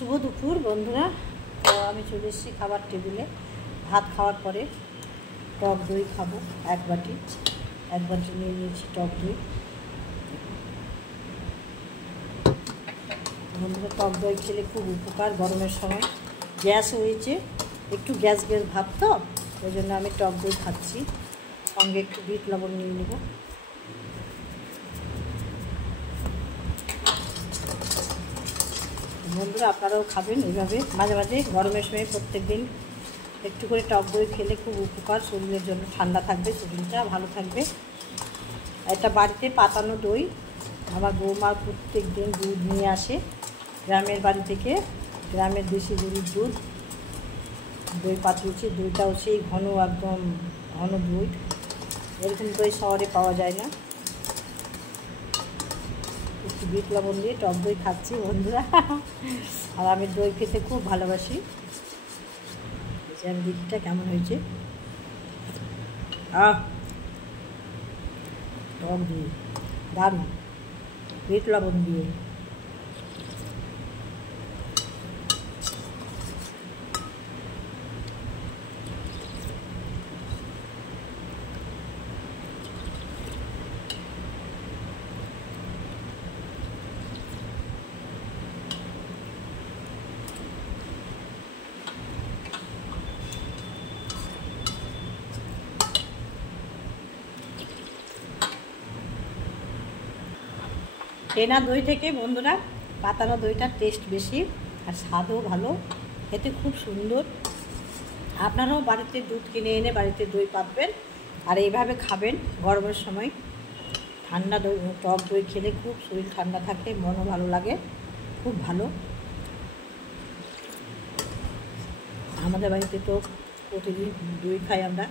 শুভ দুপুর বন্ধুরা। তো আমি চলে এসেছি খাবার টেবিলে। ভাত খাওয়ার পরে টক দই খাবো এক বাটি নিয়ে নিয়েছি টক দই। বন্ধুরা, টক দই খেলে খুব উপকার। গরমের সময় গ্যাস হয়েছে, একটু গ্যাস ভাব, তো ওই জন্য আমি টক দই খাচ্ছি। সঙ্গে একটু বিট লবণ নিয়ে নেব। বন্ধুরা, আপনারাও খাবেন এইভাবে মাঝে মাঝে। গরমের সময় প্রত্যেক দিন একটু করে টক দই খেলে খুব উপকার, শরীরের জন্য ঠান্ডা থাকবে, শরীরটা ভালো থাকবে। এটা বাড়িতে পাতানো দই। আমার বৌমা প্রত্যেক দিন দুধ নিয়ে আসে গ্রামের বাড়ি থেকে, গ্রামের দেশি গরুর দুধ। দই পাঠিয়েছি, দইটাও সেই ঘন, একদম ঘন দই। এরকম দই শহরে পাওয়া যায় না। একটু বিট লবণ দিয়ে টক দই খাচ্ছি বন্ধুরা। আর আমি দই খেতে খুব ভালোবাসি। আমি দিকটা কেমন হয়েছে। টক দই দারুণ, বিট লবণ দিয়ে। কেনা দই থেকে বন্ধুরা পাতানো দইটার টেস্ট বেশি, আর স্বাদও ভালো, খেতে খুব সুন্দর। আপনারাও বাড়িতে দুধ কিনে এনে বাড়িতে দই পাবেন, আর এইভাবে খাবেন গরমের সময়। ঠান্ডা দই, টক দই খেলে খুব শরীর ঠান্ডা থাকে, মনও ভালো লাগে, খুব ভালো। আমাদের বাড়িতে তো প্রতিদিন দই খাই আমরা।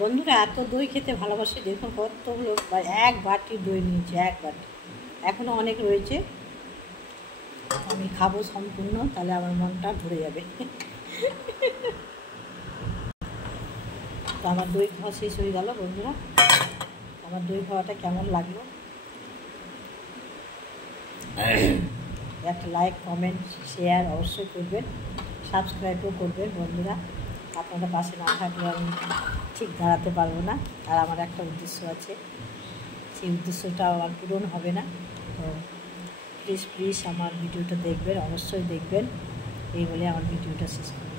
বন্ধুরা, এত দই খেতে ভালোবাসি, দেখুন কতগুলো, এক বাটি দই নিয়েছি, এক বাটি। এখনও অনেক রয়েছে, আমি খাবো সম্পূর্ণ, তাহলে আমার মনটা ভরে যাবে। তো আমার দই খাওয়া শেষ হয়ে গেল বন্ধুরা। আমার দই খাওয়াটা কেমন লাগলো একটা লাইক, কমেন্ট, শেয়ার অবশ্যই করবেন, সাবস্ক্রাইবও করবেন বন্ধুরা। আপনাদের পাশে না থাকলে আমি ঠিক দাঁড়াতে পারবো না। আর আমার একটা উদ্দেশ্য আছে, সেই উদ্দেশ্যটা আমার পূরণ হবে না। তো প্লিজ আমার ভিডিওটা দেখবেন, অবশ্যই দেখবেন। এই বলে আমার ভিডিওটা শেষ করব।